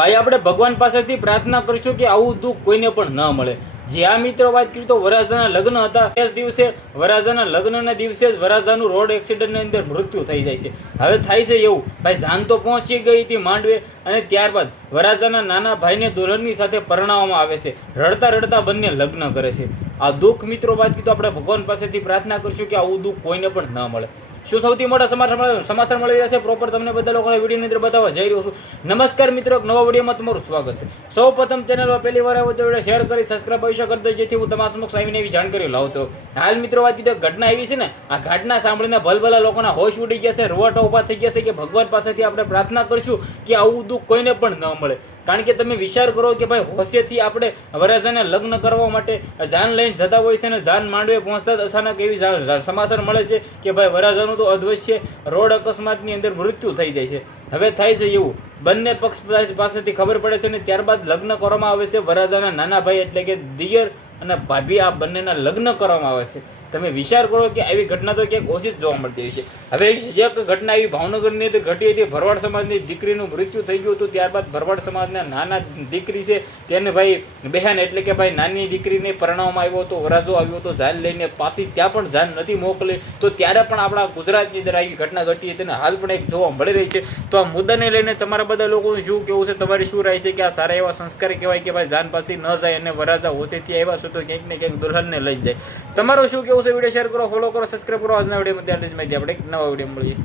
ભાઈ આપણે ભગવાન પાસેથી પ્રાર્થના કરીશું કે આવું દુઃખ કોઈને પણ ન મળે. જે આ મિત્રો વાત કરી તો વરરાજાના લગ્ન હતા એ જ દિવસે વરરાજાના લગ્નના દિવસે જ વરરાજાનું રોડ એક્સિડન્ટની અંદર મૃત્યુ થઈ જાય છે. હવે થાય છે એવું ભાઈ જાન તો પહોંચી ગઈ હતી માંડવે અને ત્યારબાદ વરરાજાના નાના ભાઈને દુલ્હનની સાથે પરણાવવામાં આવે છે. રડતા રડતા બંને લગ્ન કરે છે. આ દુઃખ મિત્રો વાત કરી તો આપણે ભગવાન પાસેથી પ્રાર્થના કરશું કે આવું દુઃખ કોઈને પણ ન મળે. શું સૌથી મોટા સમાચાર મળી રહ્યા છે પ્રોપર તમને બધા લોકોને વિડીયોની અંદર બતાવવા જઈ રહ્યો છું. નમસ્કાર મિત્રો, એક નવા વિડીયોમાં તમારું સ્વાગત છે. સૌ પ્રથમ ચેનલમાં પહેલી વાર આવ્યો તો વિડીયો શેર કરી સબસ્ક્રાઇબ અવશ્ય કરતો જેથી હું તમારા સમક્ષ આવીને એવી જાણકારી લાવતો. હાલ મિત્રો વાત કીધું ઘટના એવી છે ને, આ ઘટના સાંભળીને ભલભલા લોકોના હોશ ઉડી ગયા છે, રૂવાટા ઊભા થઈ ગયા છે કે ભગવાન પાસેથી આપણે પ્રાર્થના કરશું કે આવું દુઃખ કોઈને પણ ન મળે. કારણ કે તમે વિચાર કરો કે ભાઈ હોશેથી આપણે વરરાજાને લગ્ન કરવા માટે જાન લઈને જતા હોય છે ને જાન માંડવે પહોંચતા જ અચાનક એવી સમાચાર મળે છે કે ભાઈ વરરાજાનું તો અદ્વશ્ય રોડ અકસ્માતની અંદર મૃત્યુ થઈ જાય છે. હવે થાય છે એવું બંને પક્ષ પાસેથી ખબર પડે છે ને ત્યારબાદ લગ્ન કરવામાં આવે છે. વરરાજાના નાના ભાઈ એટલે કે દિયર અને ભાભી આ બંનેના લગ્ન કરવામાં આવે છે. તમે વિચાર કરો કે આવી ઘટના તો ક્યાંક ઓછી જ જોવા મળતી હોય છે. હવે એક ઘટના એવી ભાવનગરની અંદર ઘટી હતી. ભરવાડ સમાજની દીકરીનું મૃત્યુ થઈ ગયું હતું. ત્યારબાદ ભરવાડ સમાજના નાના દીકરી છે તેને ભાઈ બહેન એટલે કે ભાઈ નાની દીકરીને પરણાવવામાં આવ્યો હતો. વરરાજો આવ્યો હતો જાન લઈને, પાછી ત્યાં પણ જાન નથી મોકલી. તો ત્યારે પણ આપણા ગુજરાતની અંદર આવી ઘટના ઘટી હતી અને હાલ પણ એક જોવા મળી રહી છે. તો આ મુદ્દાને લઈને તમારા બધા લોકોનું શું કેવું છે, તમારી શું રાય છે કે આ સારા એવા સંસ્કાર કહેવાય કે ભાઈ જાન પાછી ન જાય અને વરરાજા ઓછેથી આવ્યા છે તો ક્યાંક ને ક્યાંક દુલ્હનને લઈ જાય. તમારું શું કેવું? વિડીયો શેર કરો, ફોલો કરો, સબસ્ક્રાઇબ કરો. આજના વિડીયોમાં ત્યાં જ માહિતી આપણે એક નવા વિડીયો મળીએ.